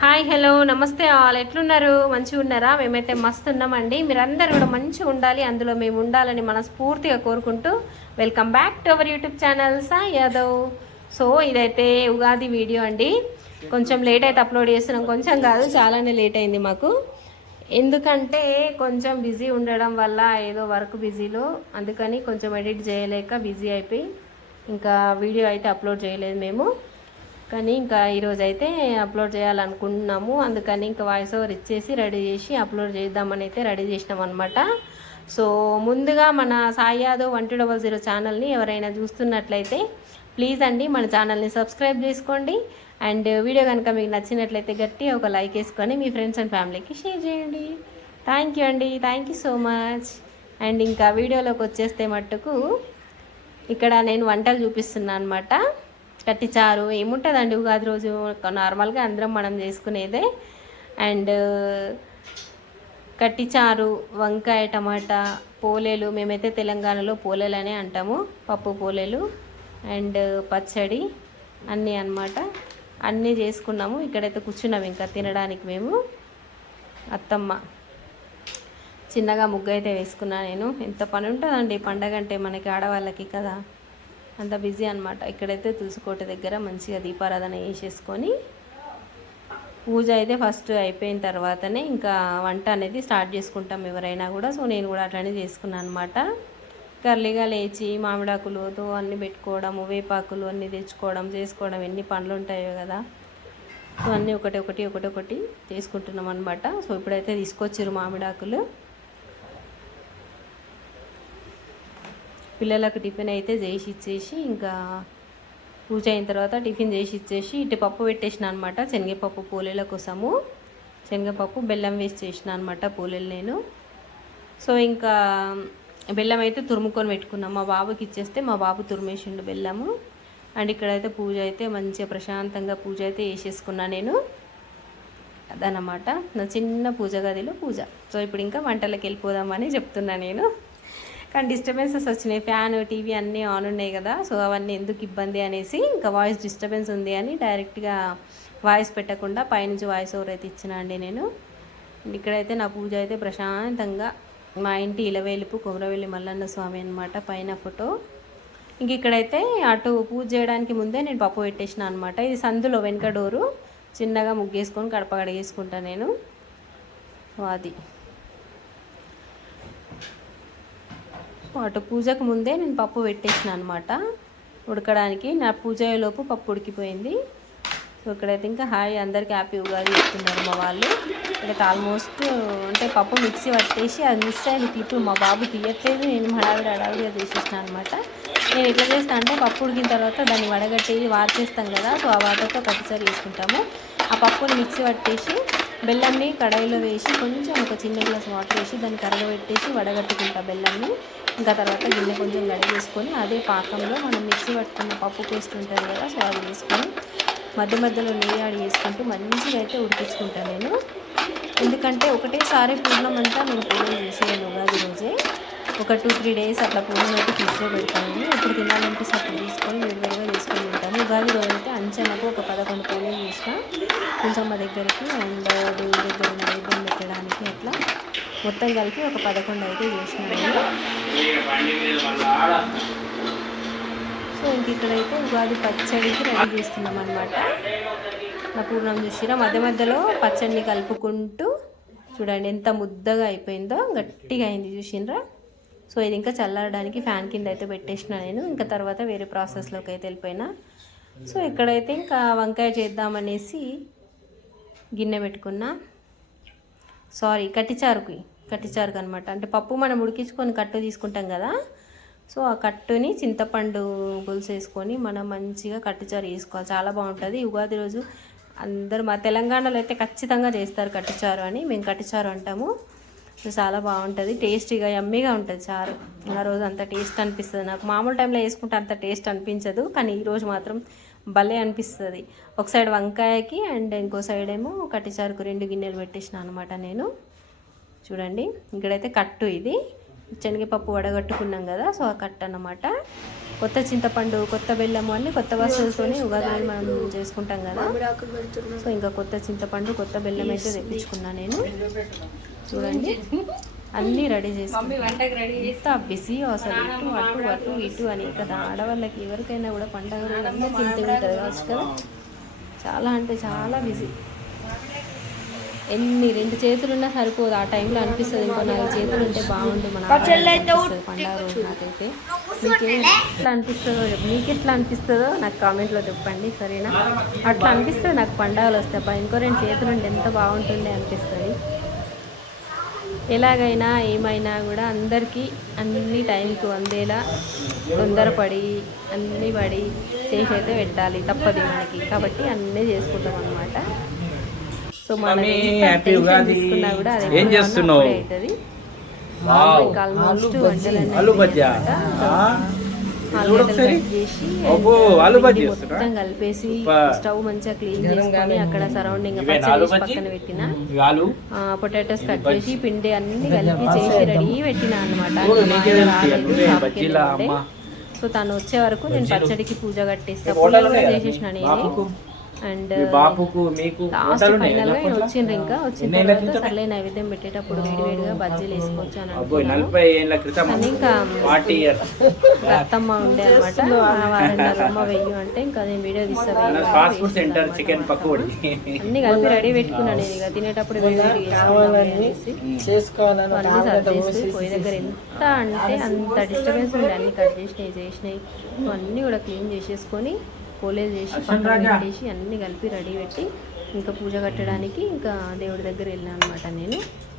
Hi hello నమస్తే all ఎట్లున్నారు మంచిగా ఉన్నారా? మేమైతే మస్తు ఉన్నామండి. మీరందరూ కూడా మంచిగా ఉండాలి, అందులో మేము ఉండాలని మనస్ఫూర్తిగా కోరుకుంటూ welcome back to our YouTube channel Sai Yadav. So ఇదైతే ఉగాది వీడియో అండి. కొంచెం లేట్ అయితే అప్లోడ్ చేస్తున్నాం, కొంచెం కాదు చాలానే లేట్ అయింది మాకు. ఎందుకంటే కొంచెం బిజీ ఉండడం వల్ల ఏదో వర్క్ బిజీలో, అందుకని కొంచెం ఎడిట్ చేయలేక బిజీ అయిపోయి ఇంకా వీడియో అయితే అప్లోడ్ చేయలేదు మేము. కానీ ఇంకా ఈరోజు అయితే అప్లోడ్ చేయాలనుకుంటున్నాము, అందుకని ఇంకా వాయిస్ ఓవర్ ఇచ్చేసి రెడీ చేసి అప్లోడ్ చేద్దామని అయితే రెడీ చేసినాం అనమాట. సో ముందుగా మన సాయి యాదవ్ 1200 ఛానల్ని ఎవరైనా చూస్తున్నట్లయితే ప్లీజ్ అండి మన ఛానల్ని సబ్స్క్రైబ్ చేసుకోండి. అండ్ వీడియో కనుక మీకు నచ్చినట్లయితే గట్టి ఒక లైక్ వేసుకొని మీ ఫ్రెండ్స్ అండ్ ఫ్యామిలీకి షేర్ చేయండి. థ్యాంక్ యూ అండి, thank you so much. And ఇంకా వీడియోలోకి వచ్చేస్తే మట్టుకు ఇక్కడ నేను వంటలు చూపిస్తున్నాను అనమాట. కట్టిచారు ఏముంటుందండి ఉగాది రోజు నార్మల్గా అందరం మనం చేసుకునేదే. అండ్ కట్టిచారు, వంకాయ టమాటా, పోలేలు, మేమైతే తెలంగాణలో పోలేలు అనే అంటాము, పప్పు పోలేలు, అండ్ పచ్చడి అన్నీ అన్నమాట. అన్నీ చేసుకున్నాము. ఇక్కడైతే కూర్చున్నాము ఇంకా తినడానికి. మేము అత్తమ్మ చిన్నగా ముగ్గు అయితే వేసుకున్నా నేను. ఎంత పని ఉంటుందండి పండగ అంటే మనకి ఆడవాళ్ళకి కదా, అంత బిజీ అనమాట. ఇక్కడైతే తులసికోట దగ్గర మంచిగా దీపారాధన చేసేసుకొని పూజ అయితే ఫస్ట్ అయిపోయిన తర్వాతనే ఇంకా వంట అనేది స్టార్ట్ చేసుకుంటాం ఎవరైనా కూడా. సో నేను కూడా అట్లనే చేసుకున్నాను అనమాట. కర్లీగా లేచి మామిడాకులతో అన్నీ పెట్టుకోవడము, వేపాకులు అన్నీ తెచ్చుకోవడం, చేసుకోవడం, ఎన్ని పనులు ఉంటాయో కదా. సో అన్నీ ఒకటి చేసుకుంటున్నాం అనమాట. సో ఇప్పుడైతే తీసుకొచ్చారు మామిడాకులు. పిల్లలకు టిఫిన్ అయితే చేసి ఇచ్చేసి ఇంకా పూజ అయిన తర్వాత టిఫిన్ చేసి ఇచ్చేసి ఇటు పప్పు పెట్టేసిన అనమాట. శనగపప్పు పూలేల కోసము శనగపప్పు బెల్లం వేసి చేసిన అనమాట పూలేలు నేను. సో ఇంకా బెల్లం అయితే తురుముకొని పెట్టుకున్నాం. మా బాబుకి ఇచ్చేస్తే మా బాబు తురిమేసిండు బెల్లము. అండ్ ఇక్కడైతే పూజ అయితే మంచిగా ప్రశాంతంగా పూజ అయితే వేసేసుకున్నాను నేను. అదనమాట నా చిన్న పూజ గదిలో పూజ. సో ఇప్పుడు ఇంకా వంటలకు వెళ్ళిపోదామని చెప్తున్నా నేను. కానీ డిస్టర్బెన్సెస్ వచ్చినాయి, ఫ్యాన్ టీవీ అన్నీ ఆన్ ఉన్నాయి కదా. సో అవన్నీ ఎందుకు ఇబ్బంది అనేసి ఇంకా వాయిస్ డిస్టర్బెన్స్ ఉంది అని డైరెక్ట్గా వాయిస్ పెట్టకుండా పైనుంచి వాయిస్ ఓవర్ అయితే ఇచ్చిన అండి నేను. ఇక్కడైతే నా పూజ అయితే ప్రశాంతంగా మా ఇంటి ఇలవేలుపు కొమరవెల్లి మల్లన్న స్వామి అనమాట పైన ఫోటో. ఇంక ఇక్కడైతే అటు పూజ చేయడానికి ముందే నేను పప్పు పెట్టేసిన అనమాట. ఇది సందులో వెనక డోరు, చిన్నగా ముగ్గేసుకొని కడప కడిగేసుకుంటాను నేను. సో అది అటు పూజకు ముందే నేను పప్పు పెట్టేసిన అనమాట ఉడకడానికి. నా పూజలోపు పప్పు ఉడికిపోయింది. సో ఇక్కడైతే ఇంకా హాయ్ అందరికీ హ్యాపీ ఉగాది చెప్తున్నారు మా వాళ్ళు. ఇక్కడైతే ఆల్మోస్ట్ అంటే పప్పు మిక్సీ పట్టేసి అది మిక్స్ అయింది క్లిప్, మా బాబు తీయట్లేదు, నేను హడావిడిగా చేసేసిన అనమాట. నేను ఎట్లా చేస్తాను అంటే పప్పు ఉడికిన తర్వాత దాన్ని వడగట్టి వార్చేస్తాం కదా. సో ఆ వాటర్తో కట్టిసారి వేసుకుంటాము. ఆ పప్పుని మిక్సీ పట్టేసి బెల్లంని కడాయిలో వేసి కొంచెం ఒక చిన్న గ్లాస్ వాటర్ వేసి దాన్ని కరగబెట్టేసి వడగట్టుకుంటా బెల్లంని. ఇంకా తర్వాత గిన్నె కొంచెం వేసుకొని అదే పాకంలో మనం మిక్సీ పట్టుకున్న పప్పు పేస్ట్ ఉంటుంది కదా. సో అది వేసుకొని మధ్యలో నెయ్యి యాడ్ చేసుకుంటూ మంచిగా అయితే ఉడికించుకుంటాను నేను. ఎందుకంటే ఒకటేసారి పూర్ణం అంతా నేను పూర్ణం చేసేయాను ఉగాది రోజే. ఒక 2-3 డేస్ అట్లా పూర్ణం అయితే ఫ్రిడ్జ్లో పెడతాను. ఎప్పుడు తినాలనిపిస్తే అప్పుడు తీసుకొని వేడివేడిగా చేసుకొని తింటాను. ఉగాది రోజు అయితే అంచనాకు ఒక 11 పూర్ణం చేసిన కొంచెం మా దగ్గరికి అండ్ దేవుడి దగ్గర నైవేద్యం పెట్టడానికి అట్లా మొత్తం కలిపి ఒక 11 అయితే చేసినాను. సో ఇంక ఇక్కడైతే ఉగాది పచ్చడికి రెడీ చేస్తున్నాం అనమాట. నా పూర్ణం చూసిరా మధ్యలో పచ్చడిని కలుపుకుంటూ చూడండి ఎంత ముద్దగా అయిపోయిందో, గట్టిగా అయింది చూసినరా. సో ఇది ఇంకా చల్లారడానికి ఫ్యాన్ కింద అయితే పెట్టేసిన నేను. ఇంకా తర్వాత వేరే ప్రాసెస్లోకి అయితే వెళ్ళిపోయినా. సో ఇక్కడైతే ఇంకా వంకాయ చేద్దామనేసి గిన్నె పెట్టుకున్నా. సారీ కట్టిచారుకు అనమాట. అంటే పప్పు మనం ఉడికించుకొని కట్టు తీసుకుంటాం కదా. సో ఆ కట్టుని చింతపండు పులుసు వేసుకొని మనం మంచిగా కట్టిచారు వేసుకోవాలి, చాలా బాగుంటుంది. ఉగాది రోజు అందరూ మా తెలంగాణలో అయితే ఖచ్చితంగా చేస్తారు కట్టిచారు అని, మేము కట్టిచారు అంటాము. సో చాలా బాగుంటుంది, టేస్టీగా యమ్మీగా ఉంటుంది చారు. ఆ రోజు అంత టేస్ట్ అనిపిస్తుంది నాకు. మామూలు టైంలో వేసుకుంటే అంత టేస్ట్ అనిపించదు, కానీ ఈరోజు మాత్రం భలే అనిపిస్తుంది. ఒక సైడ్ వంకాయకి అండ్ ఇంకో సైడ్ ఏమో కట్టిచారుకు 2 గిన్నెలు పెట్టేసిన అనమాట నేను. చూడండి ఇక్కడైతే కట్టు, ఇది శనగపప్పు వడగట్టుకున్నాం కదా. సో ఆ కట్టు అన్నమాట. కొత్త చింతపండు, కొత్త బెల్లము అన్ని కొత్త వస్తువులతోనే ఉగాది మనం చేసుకుంటాం కదా. సో ఇంకా కొత్త చింతపండు, కొత్త బెల్లం అయితే తెప్పించుకున్నా నేను. చూడండి అన్నీ రెడీ చేసుకుని ఎంత బిజీ అసలు, ఇటు అటు అటు ఇటు అని కదా. ఆడవాళ్ళకి ఎవరికైనా కూడా పండగ అందరికీ ఇంత ఉంటుంది కావచ్చు కదా. చాలా అంటే చాలా బిజీ. ఎన్ని 2 చేతులున్నా సరిపోదు ఆ టైంలో అనిపిస్తుంది. ఇంకో 4 చేతులు ఉంటే బాగుండు మన అనిపిస్తుంది పండగ రోజు. నాకైతే ఎట్లా అనిపిస్తుందో, మీకు ఎట్లా అనిపిస్తుందో నాకు కామెంట్లో చెప్పండి సరేనా. అట్లా అనిపిస్తుంది నాకు పండగలు వస్తాయి. ఇంకో 2 చేతులు ఉంటే ఎంత బాగుంటుండే అనిపిస్తుంది. ఎలాగైనా ఏమైనా కూడా అందరికీ అన్ని టైంకు అందేలా తొందరపడి అన్నీ పడి చేసి అయితే పెట్టాలి, తప్పదు మనకి. కాబట్టి అన్నీ చేసుకుంటాం అన్నమాట. సో మనం తీసుకున్నా కూడా అది అవుతుంది. ఆల్మోస్ట్ చేసి మొత్తం కలిపేసి స్టవ్ మంచిగా క్లీన్ చేసుకొని అక్కడ సరౌండింగ్ పక్కన పెట్టిన పొటాటోస్ కట్ చేసి పిండి అన్ని కలిపి చేసి రెడీ పెట్టిన అనమాట. సో తను వచ్చే వరకు నేను పచ్చడికి పూజ కట్టేస్తా. పూజలు కూడా చేసేసిన నేను. అండ్ లాస్ట్ ఫైనల్ గా వచ్చిండ్రు. ఇంకా వచ్చిన తర్వాత సర్లే నైవేద్యం పెట్టేటప్పుడు వేడివేడిగా బజ్జీలు వేసుకోవచ్చు అని అనుకున్నాను. ఇంకా అత్తమ్మ ఉండే అనమాట, అమ్మ వెయ్యి అంటే ఇంకా నేను వీడియో తీస్తా అన్ని కలిపి రెడీ పెట్టుకున్నాను. నేను ఇక తినేటప్పుడు వేడివేడి సర్దేసి పొయ్యి దగ్గర ఎంత అంటే అంత డిస్టర్బెన్స్ ఉండే. అన్ని కట్ చేసినాయి అన్నీ కూడా క్లీన్ చేసేసుకొని పోలేలు చేసి పక్కన పెట్టేసి అన్నీ కలిపి రెడీ పెట్టి ఇంకా పూజ కట్టడానికి ఇంకా దేవుడి దగ్గర వెళ్ళాను అనమాట. నేను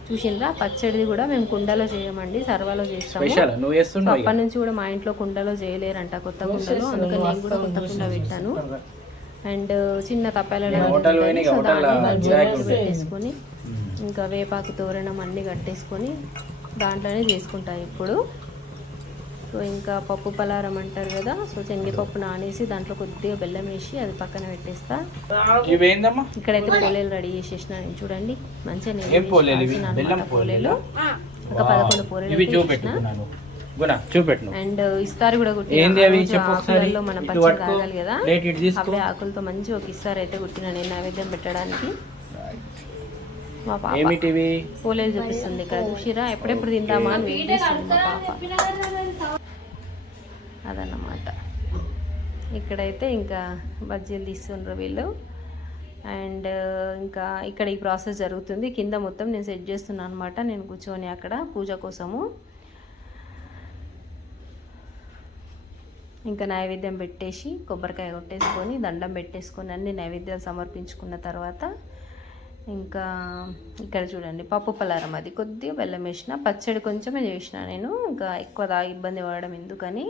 చూసిండ్రా పచ్చడిది కూడా మేము కుండలో చేయమండి, సర్వాలో చేస్తాము. అప్పటి నుంచి కూడా మా ఇంట్లో కుండలో చేయలేరంట, కొత్త కుండలో. అందుకని నేను కూడా కొత్త కుండ పెట్టాను. అండ్ చిన్న తప్పాలలో పెట్టేసుకొని ఇంకా వేపాకు తోరణం అన్నీ కట్టేసుకొని దాంట్లోనే చేసుకుంటాను ఇప్పుడు. సో ఇంకా పప్పు పలారం అంటారు కదా. సో శనగపప్పు నానేసి దాంట్లో కొద్దిగా బెల్లం వేసి అది పక్కన పెట్టేస్తా. ఇక్కడైతే పోలేలు రెడీ చేసేసిన నేను. చూడండి మంచిగా పోలేలు ఒక 11 పోలేలు అండ్ ఇస్తారు కూడా ఆకులలో మనం పచ్చడి తాగాలి కదా, అవే ఆకులతో మంచి ఒక ఇస్తారు అయితే కుట్టిన నేను నైవేద్యం పెట్టడానికి. మా పాప పోలేలు చూపిస్తుంది ఇక్కడ, చూసిరా ఎప్పుడెప్పుడు తిందామా అని వెయిట్ చేస్తుంది మా పాప. అదన్నమాట. ఇక్కడైతే ఇంకా బజ్జీలు తీస్తుండ్రు వీళ్ళు. అండ్ ఇంకా ఇక్కడ ఈ ప్రాసెస్ జరుగుతుంది. కింద మొత్తం నేను సెట్ చేస్తున్నాను అనమాట. నేను కూర్చొని అక్కడ పూజ కోసము ఇంకా నైవేద్యం పెట్టేసి కొబ్బరికాయ కొట్టేసుకొని దండం పెట్టేసుకొని అన్ని నైవేద్యాలు సమర్పించుకున్న తర్వాత ఇంకా ఇక్కడ చూడండి పప్పు పలారం, అది కొద్దిగా బెల్లం వేసిన, పచ్చడి కొంచెమే చేసిన నేను. ఇంకా ఎక్కువ ఇబ్బంది పడడం ఎందుకని.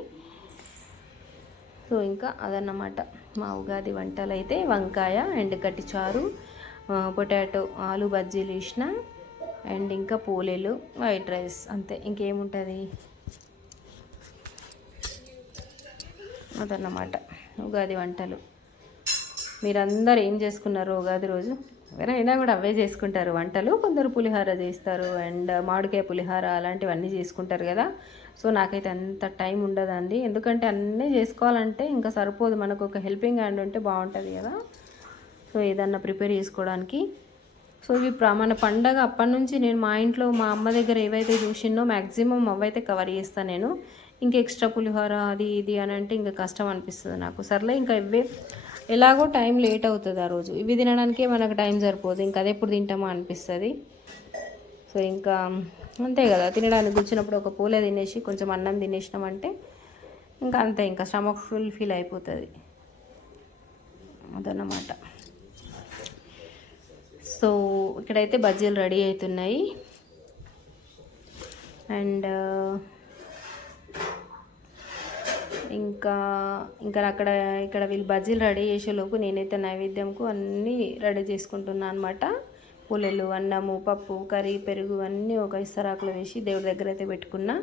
సో ఇంకా అదన్నమాట మా ఉగాది వంటలు. అయితే వంకాయ అండ్ గట్టి చారు, పొటాటో ఆలు బజ్జీలు వేసిన, అండ్ ఇంకా పోలేలు, వైట్ రైస్, అంతే. ఇంకేముంటుంది. అదన్నమాట ఉగాది వంటలు. మీరందరూ ఏం చేసుకున్నారు ఉగాది రోజు? ఎవరైనా కూడా అవే చేసుకుంటారు వంటలు. కొందరు పులిహోర చేస్తారు అండ్ మామిడికాయ పులిహోర అలాంటివన్నీ చేసుకుంటారు కదా. సో నాకైతే అంత టైం ఉండదండి, ఎందుకంటే అన్నీ చేసుకోవాలంటే ఇంకా సరిపోదు. మనకు ఒక హెల్పింగ్ హ్యాండ్ ఉంటే బాగుంటుంది కదా. సో ఏదన్నా ప్రిపేర్ చేసుకోవడానికి. సో ఇవి మన పండగ అప్పటి నుంచి నేను మా ఇంట్లో మా అమ్మ దగ్గర ఏవైతే చూసినో మ్యాక్సిమం అవైతే కవర్ చేస్తాను నేను. ఇంకా ఎక్స్ట్రా పులిహోర అది ఇది అని అంటే ఇంకా కష్టం అనిపిస్తుంది నాకు. సర్లే ఇంకా ఇవే, ఎలాగో టైం లేట్ అవుతుంది ఆ రోజు. ఇవి తినడానికే మనకు టైం సరిపోదు, ఇంకా అది ఎప్పుడు తింటామో అనిపిస్తుంది. సో ఇంకా అంతే కదా, తినడానికి కూర్చున్నప్పుడు ఒక పూలే తినేసి కొంచెం అన్నం తినేసినామంటే ఇంకా అంతే, ఇంకా స్టమక్ ఫీల్ అయిపోతుంది. అదన్నమాట. సో ఇక్కడైతే బజ్జీలు రెడీ అవుతున్నాయి. అండ్ ఇంకా ఇక్కడ వీళ్ళు బజ్జీలు రెడీ చేసేలోపు నేనైతే నైవేద్యంకు అన్నీ రెడీ చేసుకుంటున్నాను అనమాట. పుల్లలు, అన్నము, పప్పు, కర్రీ, పెరుగు అన్నీ ఒక ఇస్తరాకులో వేసి దేవుడి దగ్గర అయితే పెట్టుకున్నా.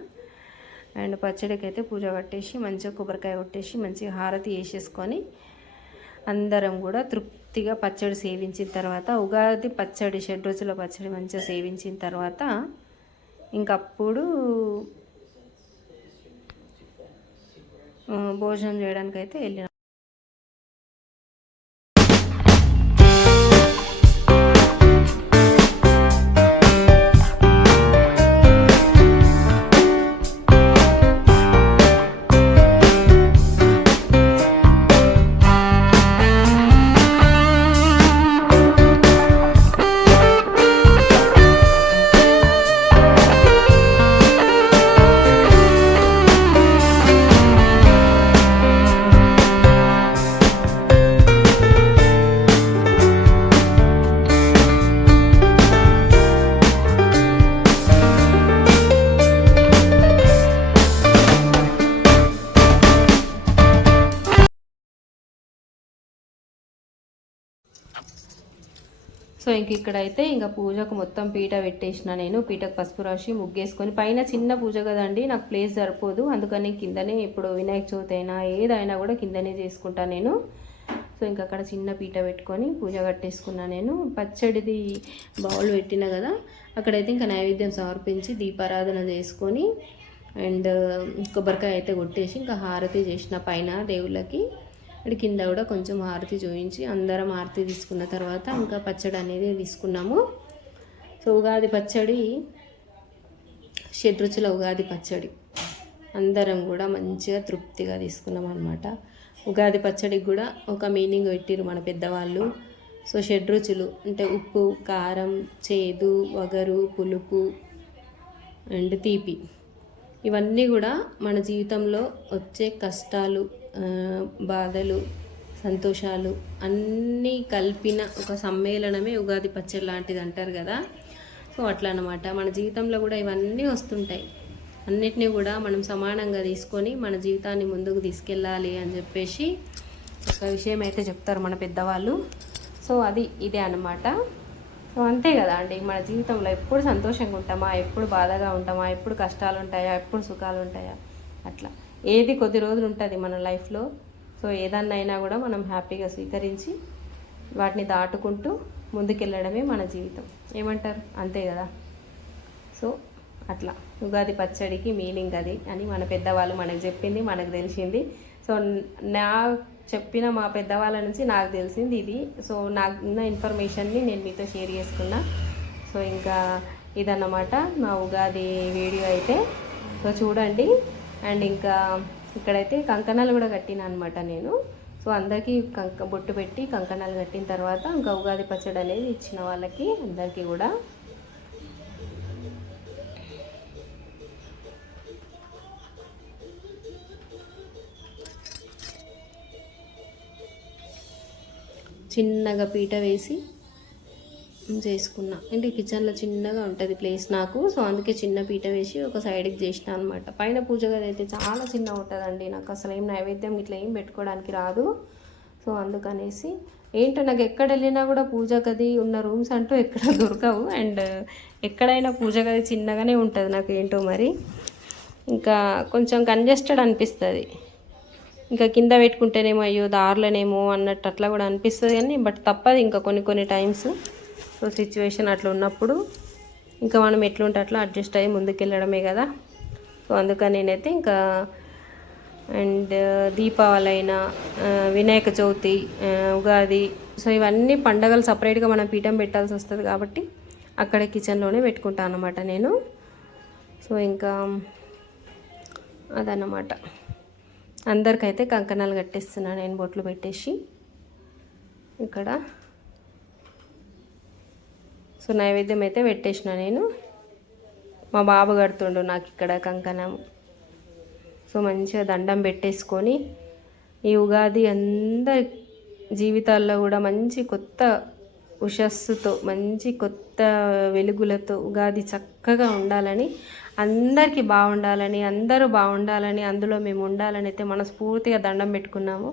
అండ్ పచ్చడికి అయితే పూజ కట్టేసి మంచిగా కొబ్బరికాయ కొట్టేసి మంచిగా హారతి వేసేసుకొని అందరం కూడా తృప్తిగా పచ్చడి సేవించిన తర్వాత, ఉగాది పచ్చడి 7 రోజుల పచ్చడి మంచిగా సేవించిన తర్వాత ఇంకప్పుడు భోజనం చేయడానికి అయితే వెళ్ళినాం. సో ఇంక ఇక్కడైతే ఇంకా పూజకు మొత్తం పీట పెట్టేసిన నేను. పీటకు పసుపు రాసి ముగ్గేసుకొని, పైన చిన్న పూజ కదండి, నాకు ప్లేస్ సరిపోదు, అందుకని కిందనే ఇప్పుడు వినాయక చవితి అయినా ఏదైనా కూడా కిందనే చేసుకుంటా నేను. సో ఇంకా అక్కడ చిన్న పీట పెట్టుకొని పూజ కట్టేసుకున్నా నేను. పచ్చడిది బౌల్ పెట్టిన కదా, అక్కడైతే ఇంకా నైవేద్యం సమర్పించి దీపారాధన చేసుకొని అండ్ కొబ్బరికాయ అయితే కొట్టేసి ఇంకా హారతి చేసిన పైన దేవుళ్ళకి. ఇక్కడ కింద కూడా కొంచెం హారతి చూపించి అందరం హారతి తీసుకున్న తర్వాత ఇంకా పచ్చడి అనేది తీసుకున్నాము. సో ఉగాది పచ్చడి, షడ్రుచుల ఉగాది పచ్చడి అందరం కూడా మంచిగా తృప్తిగా తీసుకున్నాం అనమాట. ఉగాది పచ్చడికి కూడా ఒక మీనింగ్ పెట్టిరు మన పెద్దవాళ్ళు. సో షడ్రుచులు అంటే ఉప్పు, కారం, చేదు, వగరు, పులుపు అండ్ తీపి, ఇవన్నీ కూడా మన జీవితంలో వచ్చే కష్టాలు, బాధలు, సంతోషాలు అన్నీ కలిపిన ఒక సమ్మేళనమే ఉగాది పచ్చడి లాంటిది అంటారు కదా. సో అట్లా అన్నమాట, మన జీవితంలో కూడా ఇవన్నీ వస్తుంటాయి. అన్నిటినీ కూడా మనం సమానంగా తీసుకొని మన జీవితాన్ని ముందుకు తీసుకెళ్ళాలి అని చెప్పేసి ఒక విషయం అయితే చెప్తారు మన పెద్దవాళ్ళు. సో ఇదే అన్నమాట. సో అంతే కదా అండి, మన జీవితంలో ఎప్పుడు సంతోషంగా ఉంటామా, ఎప్పుడు బాధగా ఉంటామా, ఎప్పుడు కష్టాలు ఉంటాయా, ఎప్పుడు సుఖాలు ఉంటాయా, అట్లా ఏది కొద్ది రోజులు ఉంటుంది మన లైఫ్లో. సో ఏదన్నైనా కూడా మనం హ్యాపీగా స్వీకరించి వాటిని దాటుకుంటూ ముందుకెళ్ళడమే మన జీవితం. ఏమంటారు? అంతే కదా. సో అట్లా ఉగాది పచ్చడికి మీనింగ్ అది అని మన పెద్దవాళ్ళు మనకు చెప్పింది, మనకు తెలిసింది. సో చెప్పిన మా పెద్దవాళ్ళ నుంచి నాకు తెలిసింది ఇది. సో నాకు ఉన్న ఇన్ఫర్మేషన్ని నేను మీతో షేర్ చేసుకున్నా. సో ఇంకా ఇదన్నమాట మా ఉగాది వీడియో అయితే. సో చూడండి. అండ్ ఇంకా ఇక్కడైతే కంకణాలు కూడా కట్టిన అనమాట నేను. సో అందరికీ బొట్టు పెట్టి కంకణాలు కట్టిన తర్వాత ఇంకా ఉగాది పచ్చడి అనేది ఇచ్చిన వాళ్ళకి అందరికీ కూడా. చిన్నగా పీట వేసి చేసుకున్నా. అంటే కిచెన్లో చిన్నగా ఉంటుంది ప్లేస్ నాకు. సో అందుకే చిన్న పీట వేసి ఒక సైడ్కి చేసిన అనమాట. పైన పూజ గది అయితే చాలా చిన్న ఉంటుందండి, నాకు అసలు ఏం నైవేద్యం ఇట్లా ఏం పెట్టుకోవడానికి రాదు. సో అందుకనేసి ఏంటో నాకు ఎక్కడ వెళ్ళినా కూడా పూజ గది ఉన్న రూమ్స్ అంటూ ఎక్కడ దొరకవు. అండ్ ఎక్కడైనా పూజ గది చిన్నగానే ఉంటుంది నాకు ఏంటో మరి. ఇంకా కొంచెం కంజెస్టెడ్ అనిపిస్తుంది. ఇంకా కింద పెట్టుకుంటేనేమో అయ్యో దారిలోనేమో అన్నట్టు అట్లా కూడా అనిపిస్తుంది కానీ బట్ తప్పదు ఇంకా కొన్ని టైమ్స్. సో సిచ్యువేషన్ అట్లా ఉన్నప్పుడు ఇంకా మనం ఎట్లుంటే అట్లా అడ్జస్ట్ అయ్యి ముందుకెళ్ళడమే కదా. సో అందుకని నేనైతే ఇంకా అండ్ దీపావళి అయినా, వినాయక చవితి, ఉగాది, సో ఇవన్నీ పండగలు సపరేట్గా మనం పీఠం పెట్టాల్సి వస్తుంది కాబట్టి అక్కడ కిచెన్లోనే పెట్టుకుంటాను అన్నమాట నేను. సో ఇంకా అదన్నమాట. అందరికైతే కంకణాలు కట్టేస్తున్నాను నేను బొట్లు పెట్టేసి ఇక్కడ. సో నైవేద్యం అయితే పెట్టేసిన నేను. మా బాబు కడుతుండు నాకు ఇక్కడ కంకణం. సో మంచిగా దండం పెట్టేసుకొని ఈ ఉగాది అందరి జీవితాల్లో కూడా మంచి కొత్త ఉషస్సుతో, మంచి కొత్త వెలుగులతో ఉగాది చక్కగా ఉండాలని, అందరికీ బాగుండాలని, అందరూ బాగుండాలని, అందులో మేము ఉండాలని అయితే మనస్ఫూర్తిగా దండం పెట్టుకున్నాము.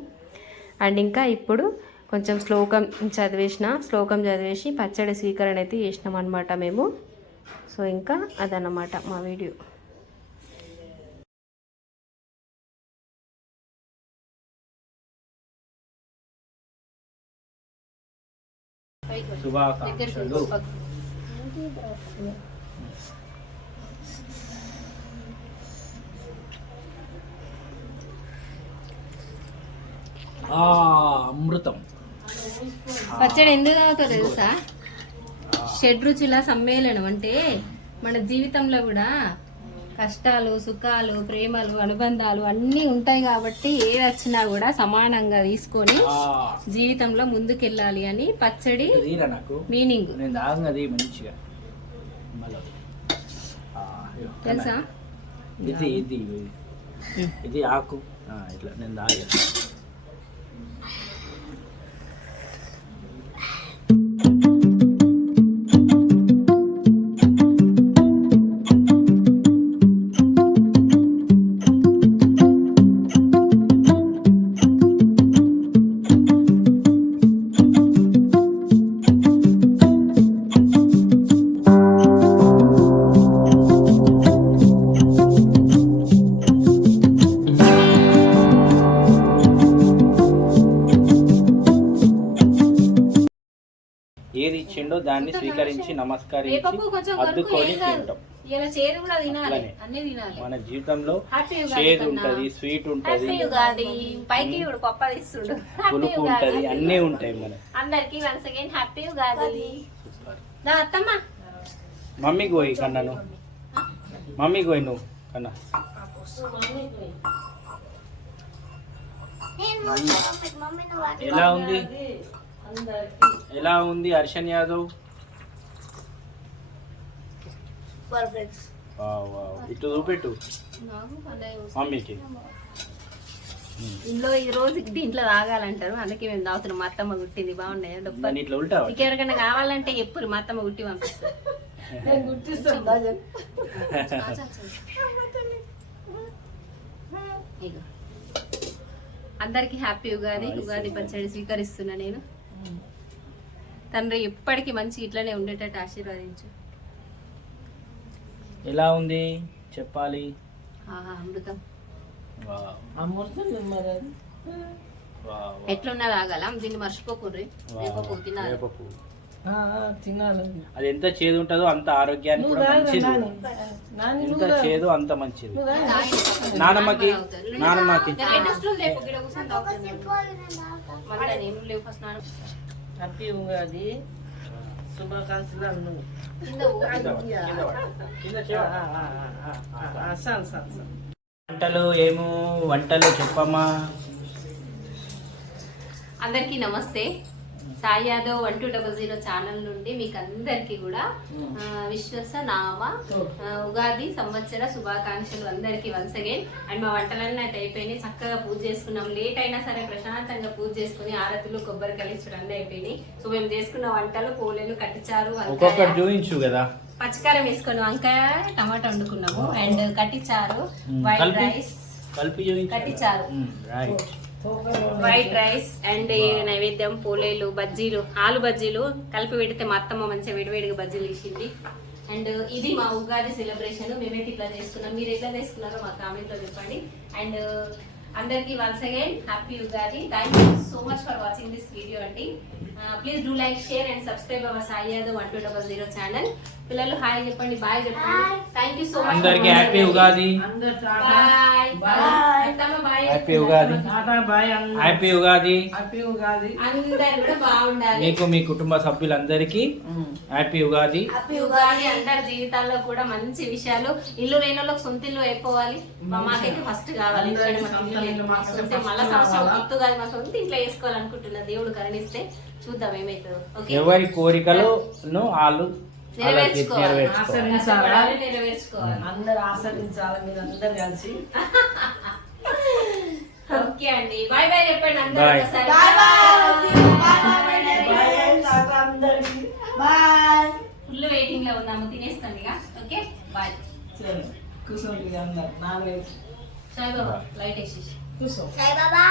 అండ్ ఇంకా ఇప్పుడు కొంచెం శ్లోకం చదివేసి పచ్చడి స్వీకరణ అయితే చేసినాం అనమాట మేము. సో ఇంకా అదన్నమాట మా వీడియో. శుభాకాంక్షలు. అమృతం. పచ్చడి ఎందుకు తాగుతావు తెలుసా? షడ్రుచుల సమ్మేళనం అంటే మన జీవితంలో కూడా కష్టాలు, సుఖాలు, ప్రేమలు, అనుబంధాలు అన్నీ ఉంటాయి కాబట్టి ఏది వచ్చినా కూడా సమానంగా తీసుకొని జీవితంలో ముందుకెళ్ళాలి అని పచ్చడి మీనింగ్. నేను తాగది మంచిగా తెలుసా? ఇది ఇది ఇది ఆకు ఇట్లా నేను తాగా. ఏది ఇచ్చిండో దాన్ని స్వీకరించి నమస్కరించి అద్దుకొని తింటాం. మన జీవితంలో చేదు ఉంటది, స్వీట్ ఉంటది, పులుపు ఉంటది, అన్నీ ఉంటాయి. మన అందరికి వన్స్ అగైన్ హ్యాపీ ఉగాది. మమ్మీకి పోయి కన్నాను, మమ్మీకి పోయి నువ్వు కన్నా. ఎలా ఉంది, ఎలా ఉంది హర్షన్ యాదవ్? ఇటు చూపెట్టు మమ్మీకి. ఇంట్లో ఈ రోజు దీంట్లో తాగాలంటారు, అందుకే మేము తాగుతున్నాం. మా అత్తమ్మ గుట్టింది, బాగున్నాయి. ఇట్లా ఉల్టా ఇంకెవరికైనా కావాలంటే ఎప్పుడు మా అత్తమ్మ గుట్టి పంపిస్తారు. అందరికి హ్యాపీ ఉగాది. ఉగాది పచ్చడి స్వీకరిస్తున్నా నేను. తండ్రి ఎప్పటికీ మంచి ఇట్లనే ఉండేటట్టు ఆశీర్వదించు. ఎలా ఉంది చెప్పాలి. అమృతం అమృతం ఎట్లున్నా తాగాల, దీన్ని మర్చిపోకూర్రి. తినాలి. అది ఎంత చేదు ఉంటుందో అంత ఆరోగ్యానికి కూడా మంచిది. ఎంత చేదు అంత మంచిది. నానమ్మకి నానమ్మకి హ్యాపీ ఉగాది శుభాకాంక్షలు. వంటలు ఏమో వంటలు చెప్పమ్మా. అందరికీ నమస్తే. సాయి యాదవ్ 1200 ఛానల్ నుండి మీకు అందరికీ కూడా విశ్వస నామ ఉగాది సంవత్సర శుభాకాంక్షలు అందరికీ వన్స్ అగైన్. అండ్ మా వంటలన్నీ అయితే అయిపోయినాయి, చక్కగా పూజ చేసుకున్నాం. లేట్ అయినా సరే ప్రశాంతంగా పూజ చేసుకుని ఆరతులు కొబ్బరికాయలు ఇచ్చడం అన్నీ అయిపోయినాయి. సో మేము చేసుకున్న వంటలు పోలేలు, కట్టిచారు, చూపించు కదా, పచ్చికారం వేసుకొని వంకాయ టమాటా వండుకున్నాము. అండ్ కట్టిచారు, వైట్ రైస్, కట్టిచారు, వైట్ రైస్ అండ్ నైవేద్యం పోలేలు, బజ్జీలు, ఆలు బజ్జీలు కలిపి పెడితే మా అత్తమ్మ మంచిగా వేడివేడిగా బజ్జీలు ఇచ్చింది. అండ్ ఇది మా ఉగాది సెలబ్రేషన్. మేమైతే ఇట్లా చేసుకున్నాం. మీరు ఎట్లా చేసుకున్నారో మా కామెంట్ లో చెప్పండి. అండ్ అందరికి once again happy Ugadi. Thank you so much for watching this video అండి. Please do like, share and subscribe our Sai Yadav 1200 channel. పిల్లలు హాయ్ చెప్పండి, బాయ్ చెప్పండి. Thank you so much. అందరికి happy Ugadi. Bye bye. Happy Ugadi. Happy Ugadi. అందరూ కూడా బాగుండాలి. మీకు మీ కుటుంబ సభ్యులందరికీ హ్యాపీ ఉగాది. హ్యాపీ ఉగాది. అందరి జీవితాల్లో కూడా మంచి విషయాలు. ఇల్లు లేని వాళ్ళకి సొంత ఇల్లు అయిపోవాలి. మాకైతే ఫస్ట్ కావాలి. మళ్ళా సంవత్సరం గుర్తు కాదు, మా సొంత ఇంట్లో వేసుకోవాలనుకుంటున్నా. దేవుడు కరుణిస్తే చూద్దాం ఏమైతుందో. ఎవరి కోరికలను వాళ్ళు నెరవేర్చుకోవాలి. అందరు ఆచరించాలి, మీరు అందరు కలిసి. ఓకే అండి, బాయ్ బాయ్ చెప్పండి అందరూ. ఫుల్ వెయిటింగ్ లో ఉన్నాము, తినేస్తాం ఇక. Okay bye. కూర్చోండి అందరు. నాలుగు సాయిబాబా లైట్ వేసేసి కూర్చో. సాయిబాబా